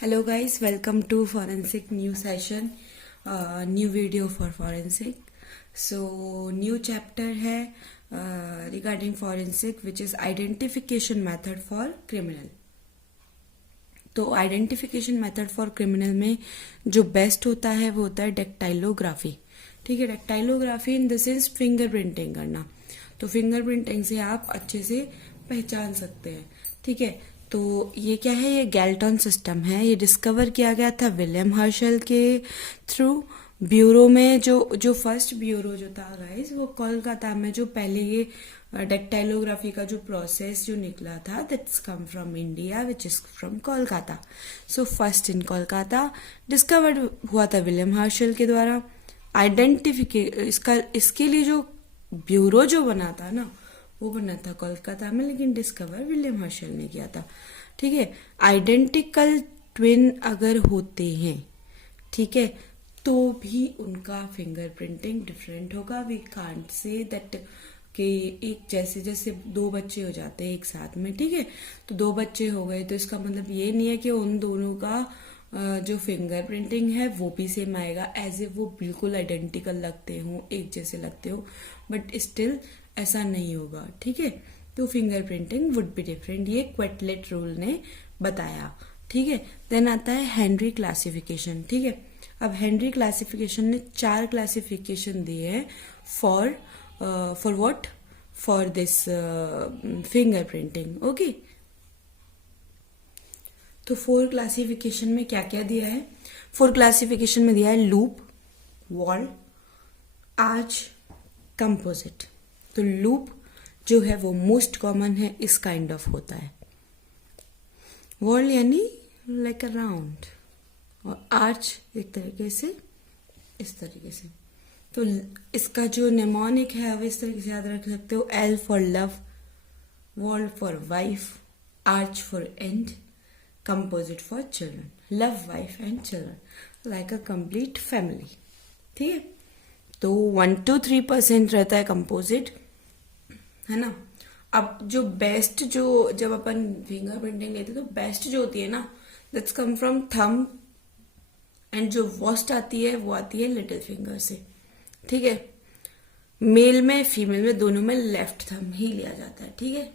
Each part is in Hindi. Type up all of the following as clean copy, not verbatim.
Hello guys, welcome to forensic new session, new video for forensic. So new chapter है regarding forensic which is identification method for criminal. तो आइडेंटिफिकेशन मेथड फॉर क्रिमिनल में जो बेस्ट होता है वो होता है डेक्टाइलोग्राफी. ठीक है, dactylography in the sense finger printing करना. तो फिंगर प्रिंटिंग से आप अच्छे से पहचान सकते हैं. ठीक है, तो ये क्या है, ये गैल्टन सिस्टम है. ये डिस्कवर किया गया था विलियम हर्शल के थ्रू. ब्यूरो में जो फर्स्ट ब्यूरो जो था गाइस, वो कोलकाता में जो पहले ये डेक्टाइलोग्राफी का जो प्रोसेस जो निकला था, that's come from India which is from Kolkata. So first in Kolkata discovered हुआ था विलियम हर्शल के द्वारा. इसके लिए जो ब्यूरो जो बना था ना, वो बना था कोलकाता में, लेकिन डिस्कवर विलियम हर्शल ने किया था. ठीक है, आइडेंटिकल ट्विन अगर होते हैं, ठीक है, तो भी उनका फिंगर प्रिंटिंग डिफरेंट होगा. वी कांट से दैट कि एक जैसे दो बच्चे हो जाते हैं एक साथ में, ठीक है, तो दो बच्चे हो गए तो इसका मतलब ये नहीं है कि उन दोनों का जो फिंगर प्रिंटिंग है वो भी सेम आएगा, एज ए वो बिल्कुल आइडेंटिकल लगते हो, एक जैसे लगते हो, बट स्टिल ऐसा नहीं होगा. ठीक है, तो finger printing would be different. ये क्वेटलेट रूल ने बताया. ठीक है, देन आता है हेनरी क्लासिफिकेशन. ठीक है, अब हेनरी क्लासिफिकेशन ने 4 क्लासिफिकेशन दिए हैं for what, for this finger printing. Okay, तो 4 क्लासिफिकेशन में क्या क्या दिया है? 4 क्लासिफिकेशन में दिया है लूप, वॉल, आर्च, कंपोजिट. तो लूप जो है वो मोस्ट कॉमन है, इस काइंड ऑफ होता है. वॉल यानी लाइक अ राउंड, और आर्च एक तरीके से इस तरीके से. तो इसका जो नेमोनिक है वो इस तरीके से याद रख सकते हो. L for love, wall for wife, arch for and, composite for children. Love, wife and children like a complete family. ठीक है, तो 1 to 3% रहता है कंपोजिट, है ना. अब जो बेस्ट, जो जब अपन फिंगर प्रिंटिंग लेते तो बेस्ट जो होती है ना, that's come from thumb, and जो वर्स्ट आती है वो आती है लिटिल फिंगर से. ठीक है, मेल में फीमेल में दोनों में लेफ्ट थंब ही लिया जाता है. ठीक है,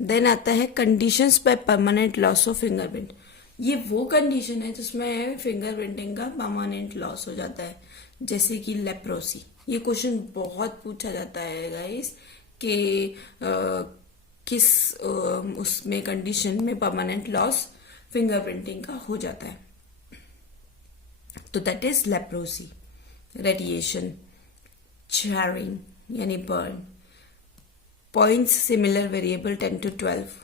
देन आता है conditions by permanent loss of fingerprint. ये वो कंडीशन है जिसमें फिंगर प्रिंटिंग का परमानेंट लॉस हो जाता है, जैसे कि लेप्रोसी. ये क्वेश्चन बहुत पूछा जाता है गाइस कि किस उसमें कंडीशन में परमानेंट लॉस फिंगर प्रिंटिंग का हो जाता है. तो दैट इज लेप्रोसी. रेडिएशन, चारिंग यानी burn, points similar variable 10 to 12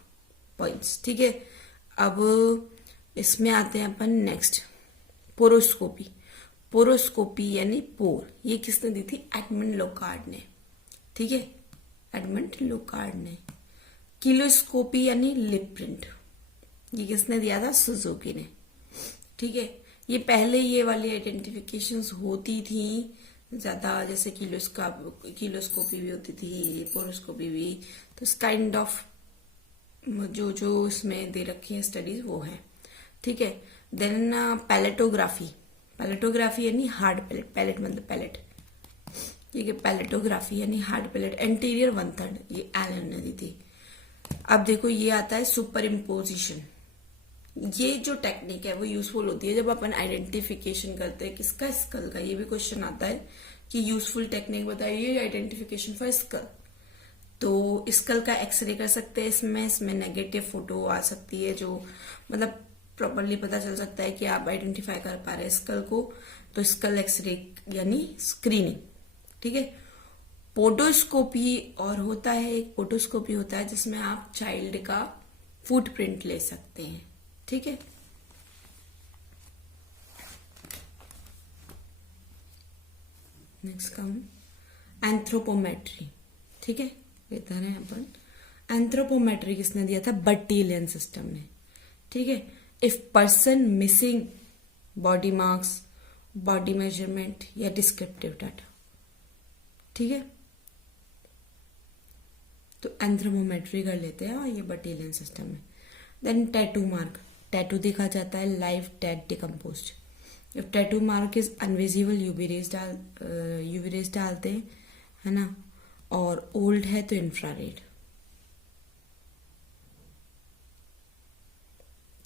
points. ठीक है, अब इसमें आते हैं अपन नेक्स्ट, पोरोस्कोपी. पोरोस्कोपी यानी पोर, ये किसने दी थी? एडमंड लोकार्ड ने. ठीक है, एडमंड लोकार्ड ने. किलोस्कोपी यानी लिप प्रिंट, ये किसने दिया था? सुजुकी ने. ठीक है, ये पहले ये वाली आइडेंटिफिकेशंस होती थी ज्यादा, जैसे किलोस्कोपी भी होती थी, पोरोस्कोपी भी. तो इस काइंड ऑफ जो इसमें दे रखी है स्टडीज वो है. ठीक है, देन पैलेटोग्राफी. पैलेटोग्राफी यानी हार्ड पैलेट, पैलेट मतलब पैलेट. ठीक है, पैलेटोग्राफी यानी हार्ड पैलेट, एंटीरियर 1/3, ये एलन ने दी थी. अब देखो ये आता है सुपर इम्पोजिशन. ये जो टेक्निक है वो यूजफुल होती है जब अपन आइडेंटिफिकेशन करते हैं किसका? स्कल का. ये भी क्वेश्चन आता है कि यूजफुल टेक्निक बताइए आइडेंटिफिकेशन फॉर स्कल. तो स्कल का एक्सरे कर सकते हैं इसमें नेगेटिव फोटो आ सकती है, जो मतलब प्रॉपरली पता चल सकता है कि आप आइडेंटिफाई कर पा रहे हैं स्कल को. तो स्कल एक्सरे यानी स्क्रीनिंग. ठीक है, पोडोस्कोपी और होता है, एक पोडोस्कोपी होता है जिसमें आप चाइल्ड का फुटप्रिंट ले सकते हैं. ठीक है, नेक्स्ट कम एंथ्रोपोमेट्री. ठीक है, इधर है अपन. एंथ्रोपोमेट्री किसने दिया था? बर्टीलियन सिस्टम ने. ठीक है, if person missing body marks, body measurement या डिस्क्रिप्टिव डाटा. ठीक है, तो एंथ्रोपोमेट्री कर लेते हैं ये बर्टीलियन सिस्टम में. Then tattoo mark. टैटू देखा जाता है live dead decomposed. If tattoo mark is invisible UV rays डालते हैं, है ना, और ओल्ड है तो इंफ्रारेड।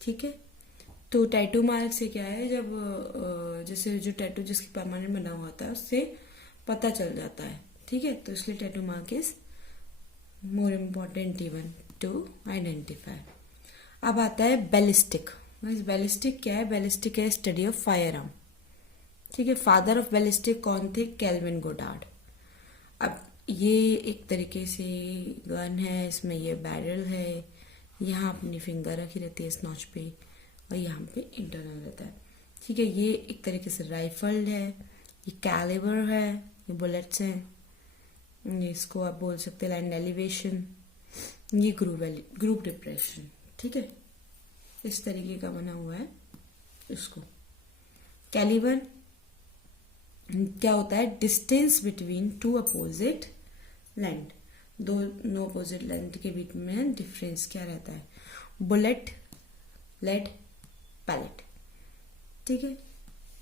ठीक है, तो टैटू मार्क से क्या है, जब जैसे जो टैटू जिसकी परमानेंट बना हुआ था उससे पता चल जाता है। ठीक है, तो इसलिए tattoo mark is more important even to identify. अब आता है बैलिस्टिक। बैलिस्टिक क्या है? बैलिस्टिक है स्टडी ऑफ फायर आर्म। ठीक है, फादर ऑफ बैलिस्टिक कौन थे? Kelvin Goddard. अब ये एक तरीके से गन है, इसमें ये बैरल है, यहाँ अपनी फिंगर रखी रहती है स्नॉच पे, और यहाँ पे इंटरनल रहता है। ठीक है, ये एक तरीके से राइफल्ड है, ये कैलिबर है, ये बुलेट्स हैं, इसको आप बोल सकते हैं लैंड एलिवेशन, ये ग्रुप डिप्रेशन। ठीक है, इस तरीके का बना हुआ है इसको। कैलिबर क्या होता है? Distance between two opposite land, दो अपोजिट लैंड के बीच में डिफरेंस क्या रहता है? Bullet, lead, pellet. ठीक है,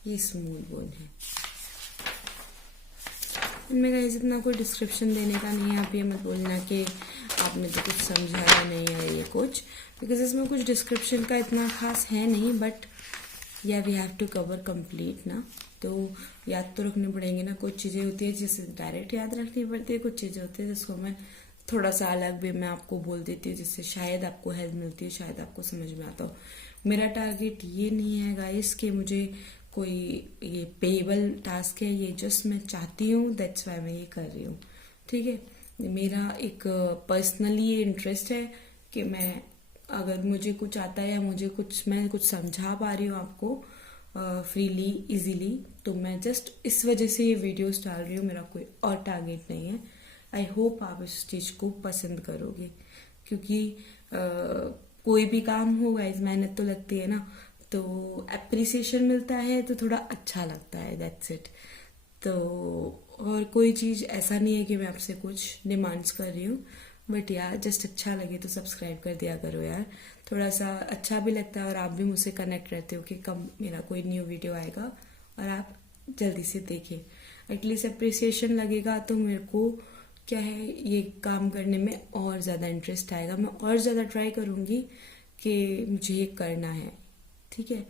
ये स्मूथ बोन है। इनमें गाइस इतना कोई डिस्क्रिप्शन देने का नहीं है। आप ये मत बोलना कि आपने तो कुछ समझाया नहीं है ये कुछ, बिकॉज इसमें कुछ डिस्क्रिप्शन का इतना खास है नहीं, बट या we have to cover complete ना, तो याद तो रखने पड़ेंगे ना। कुछ चीज़ें होती है जिसे डायरेक्ट याद रखनी पड़ती है, कुछ चीज़ें होती है जिसको मैं थोड़ा सा अलग वे में आपको बोल देती हूँ, जिससे शायद आपको हेल्प मिलती है, शायद आपको समझ में आता हो। मेरा टारगेट ये नहीं है गाइस कि मुझे कोई ये पेएबल टास्क है, ये जस्ट मैं चाहती हूँ, दैट्स वाई मैं ये कर रही हूँ। ठीक है, मेरा एक पर्सनली ये इंटरेस्ट है कि मैं अगर मुझे कुछ आता है या मैं कुछ समझा पा रही हूँ आपको फ्रीली इजीली, तो मैं जस्ट इस वजह से ये वीडियोस डाल रही हूँ, मेरा कोई और टारगेट नहीं है। आई होप आप इस चीज को पसंद करोगे, क्योंकि कोई भी काम हो गाइस मेहनत तो लगती है ना, तो अप्रिसिएशन मिलता है तो थोड़ा अच्छा लगता है, दैट्स इट। तो और कोई चीज ऐसा नहीं है कि मैं आपसे कुछ डिमांड्स कर रही हूँ, बट यार जस्ट अच्छा लगे तो सब्सक्राइब कर दिया करो यार, थोड़ा सा अच्छा भी लगता है और आप भी मुझसे कनेक्ट रहते हो कि कब मेरा कोई न्यू वीडियो आएगा और आप जल्दी से देखें। एटलीस्ट अप्रिसिएशन लगेगा तो मेरे को क्या है, ये काम करने में और ज़्यादा इंटरेस्ट आएगा, मैं और ज़्यादा ट्राई करूँगी कि मुझे ये करना है। ठीक है,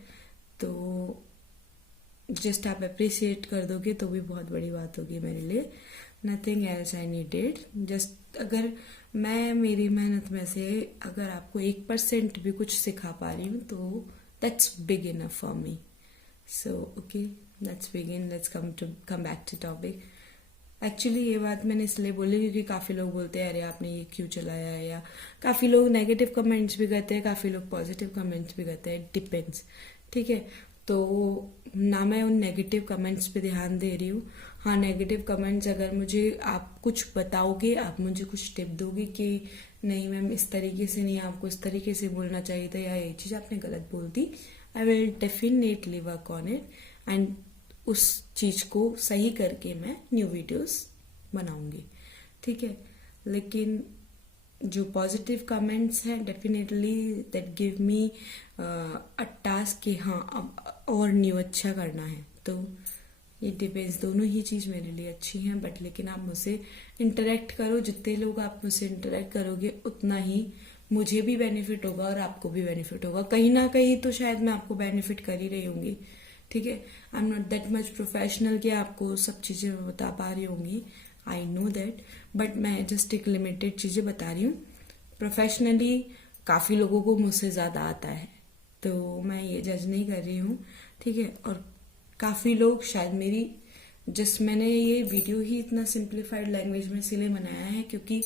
तो जस्ट आप अप्रिसिएट कर दोगे तो भी बहुत बड़ी बात होगी मेरे लिए। Nothing else I needed, just अगर मैं मेरी मेहनत में से अगर आपको 1% भी कुछ सिखा पा रही हूँ तो that's big enough for me. So okay, let's begin, let's come back to topic. Actually ये बात मैंने इसलिए बोली क्योंकि काफ़ी लोग बोलते हैं अरे आपने ये क्यों चलाया है, या काफ़ी लोग नेगेटिव कमेंट्स भी करते हैं, काफ़ी लोग पॉजिटिव कमेंट्स भी करते हैं, डिपेंड्स। ठीक है, तो ना मैं उन नेगेटिव कमेंट्स पे ध्यान दे रही हूँ। हाँ, नेगेटिव कमेंट्स अगर मुझे आप कुछ बताओगे, आप मुझे कुछ टिप दोगे कि नहीं मैम इस तरीके से नहीं, आपको इस तरीके से बोलना चाहिए था, या ये चीज़ आपने गलत बोल दी, I will definitely work on it and उस चीज को सही करके मैं न्यू वीडियोस बनाऊंगी। ठीक है, लेकिन जो पॉजिटिव कमेंट्स हैं definitely that give me a task कि हाँ अब और न्यू अच्छा करना है। तो ये डिपेंड्स, दोनों ही चीज मेरे लिए अच्छी हैं, बट लेकिन आप मुझसे इंटरेक्ट करो, जितने लोग आप मुझसे इंटरेक्ट करोगे उतना ही मुझे भी बेनिफिट होगा और आपको भी बेनिफिट होगा। कहीं ना कहीं तो शायद मैं आपको बेनिफिट कर ही रही होंगी। ठीक है, आई am not that much professional कि आपको सब चीजें बता पा रही होंगी, आई नो दैट, बट मैं जस्ट एक लिमिटेड चीजें बता रही हूँ। प्रोफेशनली काफी लोगों को मुझसे ज्यादा आता है, तो मैं ये जज नहीं कर रही हूँ। ठीक है, और काफी लोग शायद मेरी मैंने ये वीडियो ही इतना सिंप्लीफाइड लैंग्वेज में इसलिए बनाया है क्योंकि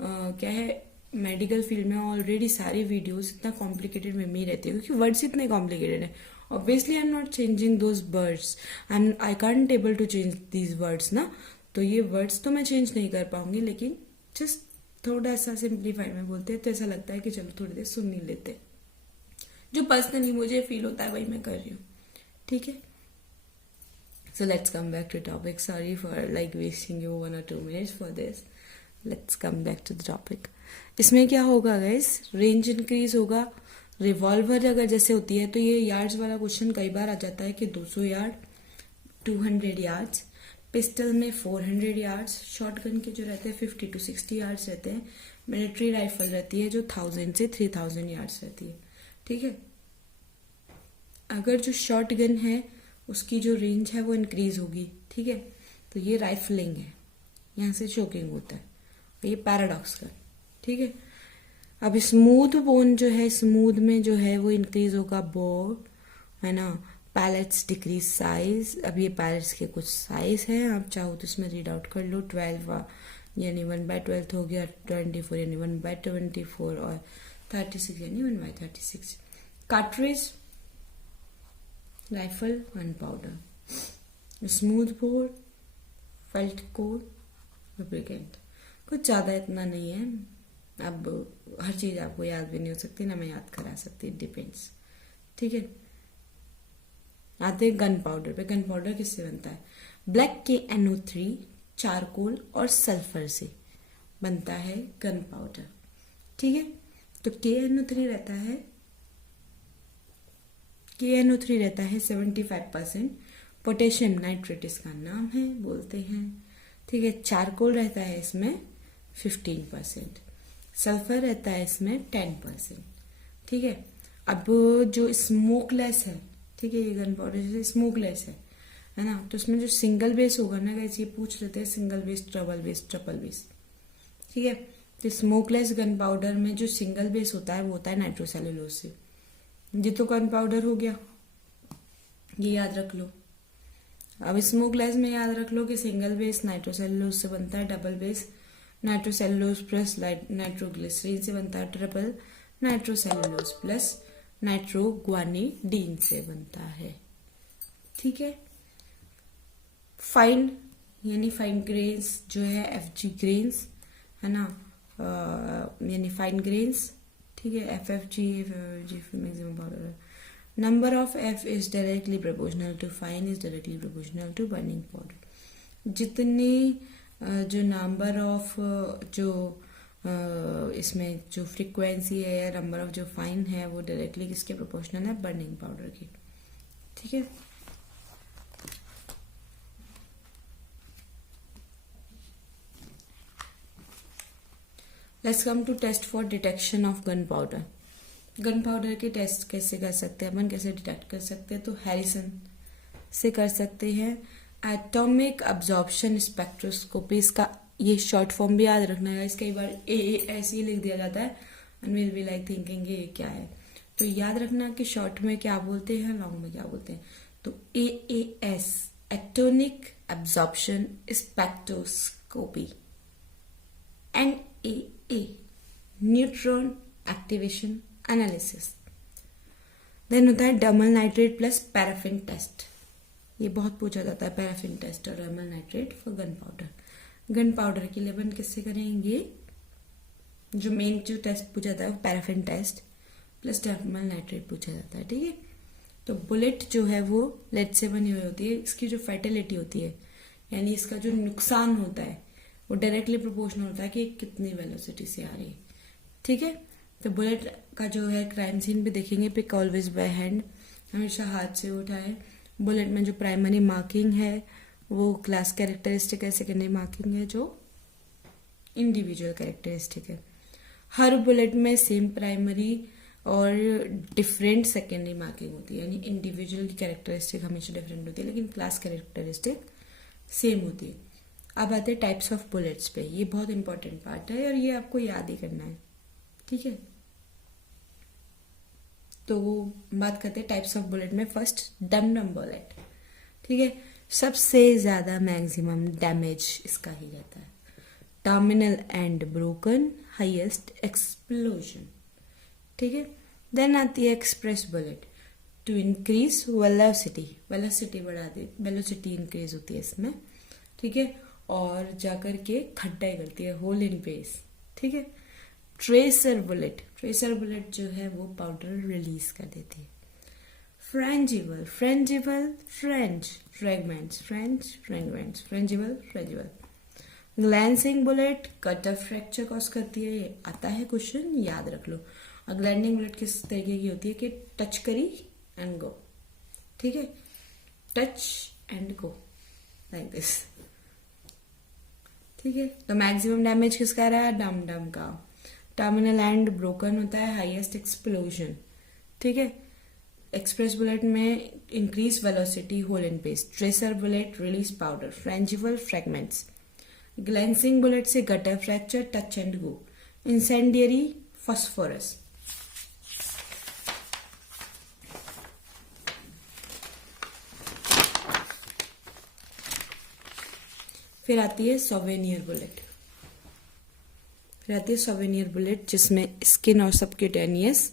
क्या है, मेडिकल फील्ड में ऑलरेडी सारी वीडियोस इतना कॉम्प्लिकेटेड में ही रहती है क्योंकि वर्ड्स इतने कॉम्प्लिकेटेड है। Obviously I am not changing those words and I can't able to change these words ना, तो ये वर्ड्स तो मैं चेंज नहीं कर पाऊंगी, लेकिन जस्ट थोड़ा सा सिंप्लीफाइड में बोलते हैं तो ऐसा लगता है कि चलो थोड़ी देर सुन ही लेते, जो पर्सनली मुझे फील होता है वही मैं कर रही हूँ। ठीक है, so let's come back to topic. Sorry for like wasting you 1 or 2 minutes for this. Let's come back to the topic. इसमें क्या होगा गाइस, रेंज इंक्रीज होगा, रिवॉल्वर अगर जैसे होती है तो ये यार्ड्स वाला क्वेश्चन कई बार आ जाता है कि 200 यार्ड, 200 यार्ड्स। पिस्टल में 400 यार्ड्स, शॉर्ट गन के जो रहते हैं 50 to 60 यार्ड्स रहते हैं। मिलिट्री राइफल रहती है जो 1000 से 3000 यार्ड्स रहती है। ठीक है, अगर जो शॉर्ट गन है उसकी जो रेंज है वो इंक्रीज होगी। ठीक है, तो ये राइफलिंग है, यहाँ से शोकिंग होता है, ये पैराडॉक्स गन। ठीक है, अब स्मूथ बोन जो है, स्मूथ में जो है वो इंक्रीज होगा बोर, है ना। पैलेट्स डिक्रीज साइज, अब ये पैलेट्स के कुछ साइज हैं, आप चाहो तो इसमें रीड आउट कर लो। 12 यानी 1/12 हो गया, 24 यानी 1/24 और 36 यानी 1/36। Cartridge rifle gun powder, smooth bore, felt core, lubricant. कुछ ज़्यादा इतना नहीं है, अब हर चीज़ आपको याद भी नहीं हो सकती, ना मैं याद करा सकती, डिपेंड्स। ठीक है, आते हैं गन पाउडर पे। गन पाउडर किससे बनता है? ब्लैक KNO3, चारकोल और सल्फर से बनता है गन पाउडर। ठीक है, तो KNO3 रहता है 75%। पोटेशियम नाइट्रेट इसका नाम है, बोलते हैं। ठीक है, चारकोल रहता है इसमें 15%, सल्फर रहता है इसमें 10%। ठीक है, अब जो स्मोकलेस है, ठीक है, ये गन पाउडर जैसे स्मोकलेस है ना, तो उसमें जो सिंगल बेस होगा ना गाइस, ये पूछ लेते हैं single base, trouble base, triple base. ठीक है, तो स्मोकलेस गन पाउडर में जो सिंगल बेस होता है वो होता है नाइट्रोसेलुलोज से। ये तो गन पाउडर हो गया, ये याद रख लो। अब स्मोकलेस में याद रख लो कि सिंगल बेस नाइट्रोसेलुलोज से बनता है, double base nitrocellulose plus nitroglycerine से बनता है, ट्रिपल नाइट्रोसेलुलोज प्लस नाइट्रोग्वानिडीन से बनता है। ठीक है, फाइन यानी फाइन ग्रेन्स जो है FG ग्रेन्स, है ना, यानी फाइन ग्रेन्स। ठीक है, FFG maximum powder. Number of F is directly proportional to fine is directly proportional to burning powder. जितनी जो नंबर ऑफ जो इसमें जो फ्रीक्वेंसी है या नंबर ऑफ जो फाइन है वो डायरेक्टली किसके प्रोपोर्शनल है? बर्निंग पाउडर की। ठीक है, let's come to test for detection of gun powder. Gun powder के टेस्ट कैसे कर सकते हैं अपन, कैसे डिटेक्ट कर सकते हैं? तो हैरिसन से कर सकते हैं। एटॉमिक अब्जॉर्प्शन स्पेक्ट्रोस्कोपी, इसका ये शॉर्ट फॉर्म भी याद रखना है, कई बार ऐसे ही लिख दिया जाता है and will be like thinking ये क्या है, तो याद रखना कि शॉर्ट में क्या बोलते हैं, लॉन्ग में क्या बोलते हैं। तो AAS atomic absorption spectroscopy, NAA neutron activation analysis. Then होता है dermal nitrate plus paraffin test, ये बहुत पूछा जाता है, पैराफिन टेस्ट और dermal nitrate for gun powder. Gun powder के लिए अपन किससे करेंगे? जो मेन जो टेस्ट पूछा जाता है वो paraffin test plus dermal nitrate पूछा जाता है। ठीक है, तो बुलेट जो है वो लेड से बनी हुई होती है, इसकी जो फर्टिलिटी होती है यानी इसका जो नुकसान होता है वो डायरेक्टली प्रोपोर्शनल होता है कि कितनी वेलोसिटी से आ रही है। ठीक है, तो बुलेट का जो है क्राइम सीन भी देखेंगे, पिक ऑलवेज बाय हैंड, हमेशा हाथ से उठाए। बुलेट में जो प्राइमरी मार्किंग है वो क्लास कैरेक्टरिस्टिक है, सेकेंडरी मार्किंग है जो इंडिविजुअल कैरेक्टरिस्टिक है। हर बुलेट में सेम प्राइमरी और डिफरेंट सेकेंडरी मार्किंग होती है, यानी इंडिविजुअल की कैरेक्टरिस्टिक हमेशा डिफरेंट होती है लेकिन क्लास कैरेक्टरिस्टिक सेम होती है। अब आते हैं टाइप्स ऑफ बुलेट्स पे, ये बहुत इंपॉर्टेंट पार्ट है और ये आपको याद ही करना है। ठीक है, तो बात करते हैं टाइप्स ऑफ बुलेट में। फर्स्ट डम डम बुलेट। ठीक है, सबसे ज्यादा मैक्सिमम डैमेज इसका ही रहता है। Terminal end broken, highest explosion. ठीक है, देन आती है express bullet, to increase velocity, velocity बढ़ा दे, वेलोसिटी इंक्रीज होती है इसमें। ठीक है, और जाकर के खड्डा करती है, होल इन बेस। ठीक है, ट्रेसर बुलेट, ट्रेसर बुलेट जो है वो पाउडर रिलीज कर देती है। Frangible, frangible French fragments, French fragments, frangible frangible. Glancing bullet cut off fracture cause करती है, ये आता है क्वेश्चन, याद रख लो। और ग्लाइडिंग बुलेट किस तरीके की होती है कि टच करी एंड गो, ठीक है, touch and go like this, ठीक है। तो मैक्सिमम डैमेज किसका रहा है, डम डम का। टर्मिनल एंड ब्रोकन होता है, हाईएस्ट एक्सप्लोजन, ठीक है। एक्सप्रेस बुलेट में increase velocity, hole in pace. Tracer bullet release powder, frangible fragments. Glancing bullet से gutter fracture, touch and go. Incendiary phosphorus. फिर आती है सोवेनियर बुलेट। फिर आती है सोवेनियर बुलेट जिसमें स्किन और सबक्यूटेनियस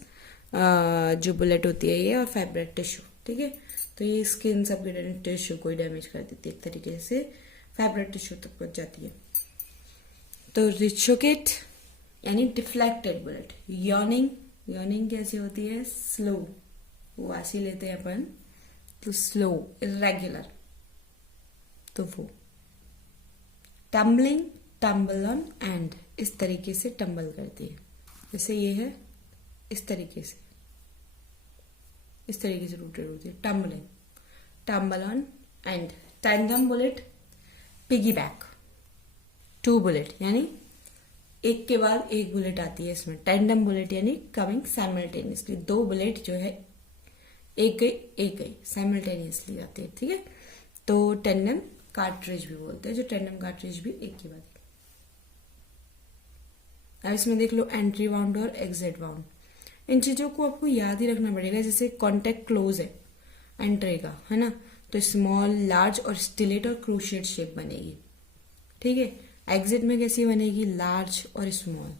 जो बुलेट होती है ये, और फाइब्रेट टिश्यू, ठीक है। तो ये स्किन सबक्यूटेनियस टिश्यू को डैमेज कर देती है, एक तरीके से फाइब्रेट टिश्यू तक पहुंच जाती है। तो रिचोकेट यानी डिफ्लेक्टेड बुलेट। यॉर्निंग, यॉर्निंग कैसी होती है, स्लो, वो ऐसी लेते हैं अपन, तो स्लो, इरेगुलर, तो वो। टम्बलिंग, टम्बल ऑन एंड, इस तरीके से टम्बल करती है, जैसे ये है इस तरीके से, इस तरीके से रोटेट होती है, tumbling, tumble on and. Tandem bullet, piggy back, to bullet यानी एक के बाद एक बुलेट आती है इसमें। टैंडम बुलेट यानी कमिंग साइमल्टेनियसली, दो बुलेट जो है एक गई साइमल्टेनियसली आती है, ठीक है। तो टैंडम कार्ट्रिज भी बोलते हैं, जो टैंडम कार्ट्रिज भी एक के बाद। अब इसमें देख लो एंट्री वाउंड और एग्जिट वाउंड। इन चीजों को आपको याद ही रखना पड़ेगा। जैसे कॉन्टेक्ट क्लोज है एंट्री का, है ना, तो स्मॉल, लार्ज और स्टिलेट और क्रूशिएट शेप बनेगी, ठीक है। एग्जिट में कैसी बनेगी, लार्ज और स्मॉल।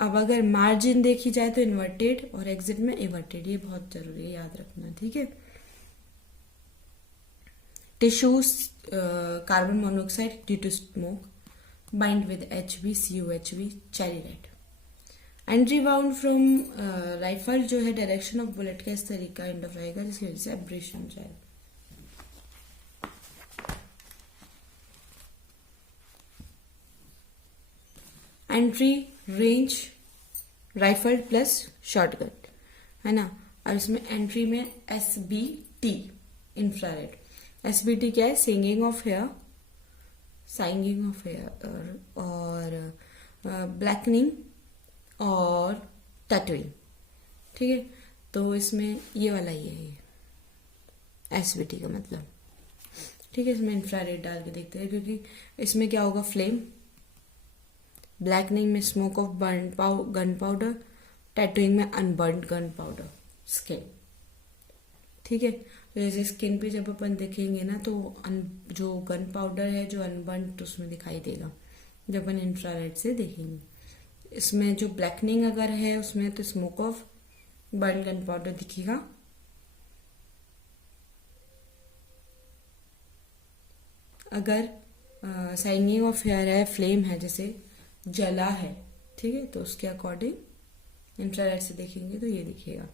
अब अगर मार्जिन देखी जाए तो इन्वर्टेड और एग्जिट में इवर्टेड, ये बहुत जरूरी है याद रखना, ठीक है। Tissues, carbon monoxide due to smoke, bind with HB, COHB, cherry red. Entry wound from rifle जो है डायरेक्शन ऑफ बुलेट का इस तरीका एंड ऑफ रहेगा, जिसकी वजह से एब्रेशन हो जाएगा। Entry range rifle plus shotgun, है ना। और इसमें एंट्री में SBT इंफ्रारेड। SBT क्या है, singeing of hair, singeing of hair और ब्लैकनिंग और टैटूइंग, ठीक है। तो इसमें ये वाला ही है, ये SBT का मतलब, ठीक है। इसमें इंफ्रारेड डाल के देखते हैं, क्योंकि इसमें क्या होगा, फ्लेम, ब्लैकनिंग में smoke of gun powder, tattooing में अनबर्न गन पाउडर स्किन, ठीक है। तो जैसे स्किन पे जब अपन देखेंगे ना, तो जो गन पाउडर है जो अनबर्न, तो उसमें दिखाई देगा जब अपन इंफ्रारेड से देखेंगे। इसमें जो ब्लैकनिंग अगर है उसमें, तो smoke of burn gun powder दिखेगा। अगर साइनिंग ऑफ हेयर है, फ्लेम है, जैसे जला है, ठीक है, तो उसके अकॉर्डिंग इंफ्रारेड से देखेंगे तो ये दिखेगा।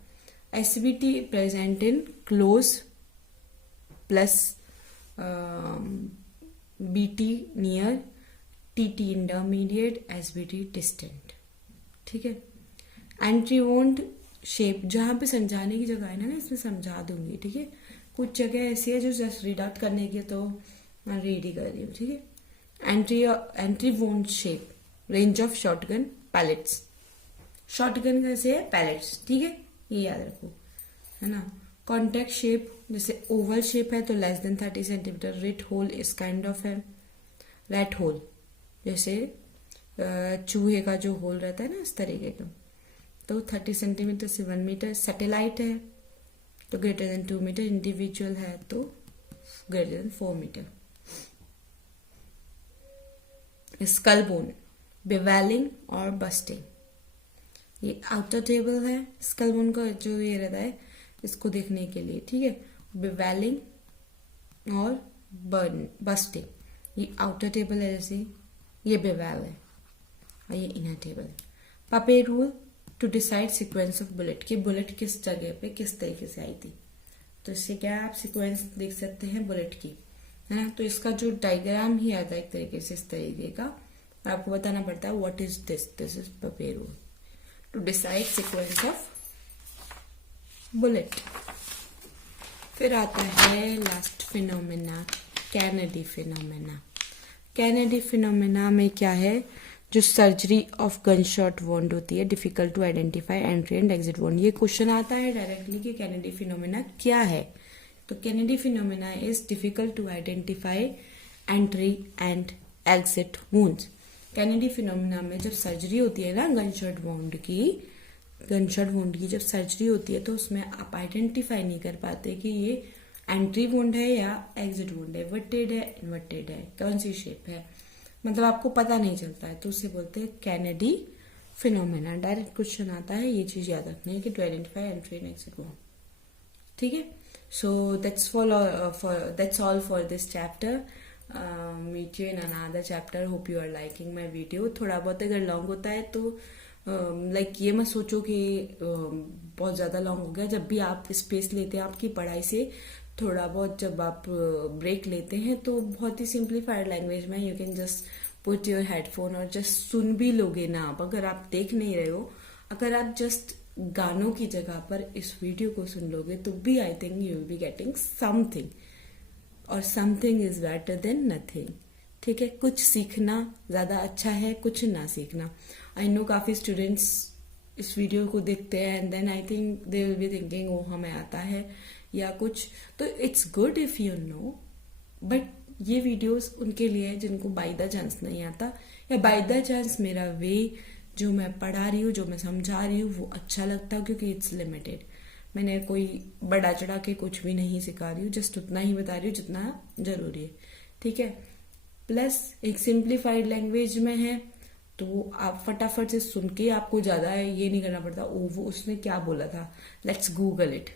SBT present in close plus BT near, TT intermediate, SBT distant, ठीक है। एंट्री वाउंड शेप, जहां पे समझाने की जगह है ना, इसमें समझा दूंगी, ठीक है। कुछ जगह ऐसी है जो जस्ट रीड आउट करने की, तो मैं रीड ही कर रही हूँ, ठीक है। Entry wound shape, range of shotgun, pellets. Shotgun कैसे है, पैलेट्स, ठीक है, ये याद रखो, है ना। कॉन्टेक्ट शेप, जैसे ओवल शेप है तो less than 30 centimetre. Rate whole इस काइंड ऑफ है, रैट होल जैसे चूहे का जो होल रहता है ना, इस तरीके का, तो 30 सेंटीमीटर से 1 मीटर। सैटेलाइट है तो ग्रेटर देन 2 मीटर। इंडिविजुअल है तो greater than 4 metre. Skull bone, bevelling और बस्टिंग, ये आउटर टेबल है स्कल बोन का, जो ये रहता है इसको देखने के लिए, ठीक है। बिवेलिंग और बस्टिंग, ये आउटर टेबल है, जैसे ये बिवेल है और ये इनर टेबल है। Puppe rule to decide sequence of bullet, की बुलेट किस जगह पे किस तरीके से आई थी, तो इससे क्या आप सीक्वेंस देख सकते हैं बुलेट की, है ना। तो इसका जो डायग्राम ही आता है एक तरीके से इस तरीके का, और आपको बताना पड़ता है what is this, this is Pape rule. to decide sequence of bullet. फिर आता है last phenomena, Kennedy phenomena. Kennedy phenomena में क्या है, जो surgery of gunshot wound होती है, difficult to identify entry and exit wound. ये क्वेश्चन आता है डायरेक्टली कि कैनेडी फिनोमेना क्या है. तो Kennedy phenomena is difficult to identify entry and exit wounds. Kennedy phenomena में जब सर्जरी होती है ना गनशॉट वोंड की जब सर्जरी होती है तो उसमें आप आइडेंटिफाई नहीं कर पाते कि ये एंट्री वोंड है या एग्जिट वोंड है, वर्टेड है, इनवर्टेड है, कौन सी शेप है, मतलब आपको पता नहीं चलता है. तो उसे बोलते हैं कैनेडी फिनोमेना. डायरेक्ट क्वेश्चन आता है, ये चीज याद रखनी है कि to identify entry and exit wound. ठीक है. सो that's all for this chapter. Meet you in another chapter. Hope you are liking my video. थोड़ा बहुत अगर लॉन्ग होता है तो ये मत सोचो कि बहुत ज्यादा लॉन्ग हो गया. जब भी आप स्पेस लेते हैं आपकी पढ़ाई से, थोड़ा बहुत जब आप ब्रेक लेते हैं तो बहुत ही सिंप्लीफाइड लैंग्वेज में you can just put your headphone और जस्ट सुन भी लोगे ना आप. अगर आप देख नहीं रहे हो, अगर आप जस्ट गानों की जगह पर इस वीडियो को सुन लोगे तो भी I think you will be getting something, और something is better than nothing. ठीक है. कुछ सीखना ज्यादा अच्छा है कुछ ना सीखना. आई नो काफी स्टूडेंट्स इस वीडियो को देखते हैं and then I think they will be thinking oh हमें आता है या कुछ. तो it's good if you know, but ये वीडियोस उनके लिए है जिनको बाय द चांस नहीं आता, या बाय द चांस मेरा वे जो मैं पढ़ा रही हूँ, जो मैं समझा रही हूँ वो अच्छा लगता है, क्योंकि इट्स लिमिटेड. मैंने कोई बड़ा चढ़ा के कुछ भी नहीं सिखा रही हूँ, जस्ट उतना ही बता रही हूँ जितना जरूरी है. ठीक है. प्लस एक सिंप्लीफाइड लैंग्वेज में है तो आप फटाफट से सुन के, आपको ज्यादा ये नहीं करना पड़ता ओ वो उसने क्या बोला था, लेट्स गूगल इट,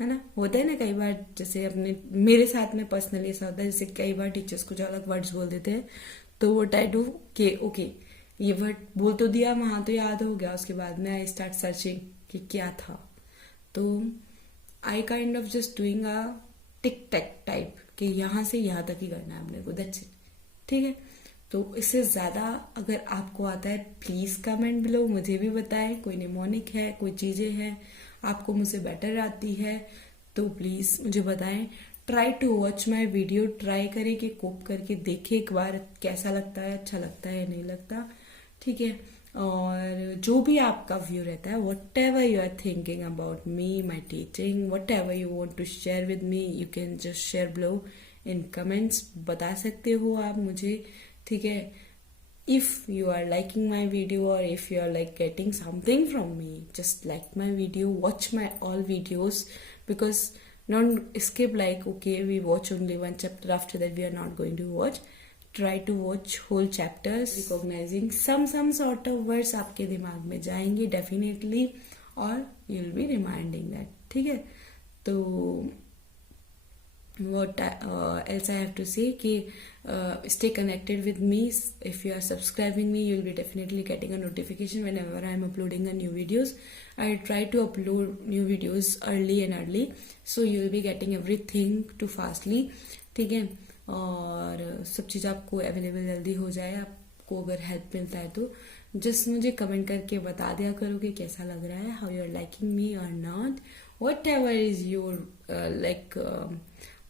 है ना. होता है ना कई बार, जैसे अपने मेरे साथ में पर्सनली ऐसा होता है, जैसे कई बार टीचर्स कुछ अलग वर्ड्स बोल देते हैं तो वो आई डू के ओके ये वर्ड बोल तो दिया, वहां तो याद हो गया, उसके बाद में आई स्टार्ट सर्चिंग कि क्या था. तो I kind of just doing a tic tac type कि यहां से यहां तक ही करना है अपने को, दैट्स इट. ठीक है. तो इससे ज्यादा अगर आपको आता है प्लीज कमेंट बिलो, मुझे भी बताएं. कोई निमोनिक है, कोई चीजें हैं आपको मुझसे बेटर आती है तो प्लीज मुझे बताएं. Try to watch my video, try करें कि कोप करके देखे एक बार कैसा लगता है, अच्छा लगता है या नहीं लगता. ठीक है. और जो भी आपका व्यू रहता है, whatever you are thinking about me, my teaching, whatever you want to share with me, you can just share below in comments. बता सकते हो आप मुझे. ठीक है. if you are liking my video or if you are like getting something from me, just like my video, watch my all videos, because not skip like okay we watch only one chapter, after that we are not going to watch. Try to watch whole chapters, recognizing some sort of words आपके दिमाग में जाएंगे definitely, और you'll be reminding that. ठीक है. तो what else I have to say कि stay connected with me. If you are subscribing me, you'll be definitely getting a notification whenever I am uploading a new videos. I try to upload new videos early, so you'll be getting everything too fastly. ठीक है. और सब चीज़ आपको अवेलेबल जल्दी हो जाए. आपको अगर हेल्प मिलता है तो जस्ट मुझे कमेंट करके बता दिया करो कि कैसा लग रहा है, how you are liking me और not, whatever is your like.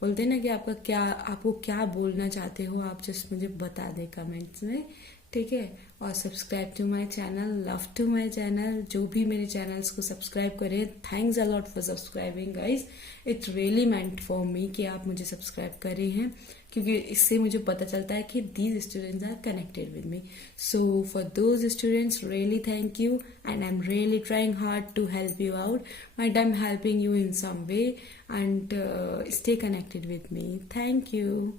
बोलते हैं ना कि आपको क्या बोलना चाहते हो, आप जस्ट मुझे बता दे कमेंट्स में. ठीक है. और subscribe to my channel, love to my channel. जो भी मेरे चैनल्स को सब्सक्राइब करें, thanks a lot for subscribing guys. It's really meant for me कि आप मुझे सब्सक्राइब कर रहे हैं, क्योंकि इससे मुझे पता चलता है कि these students are connected with me. So for those students really thank you, and I am really trying hard to help you out, but I am helping you in some way, and stay connected with me. Thank you.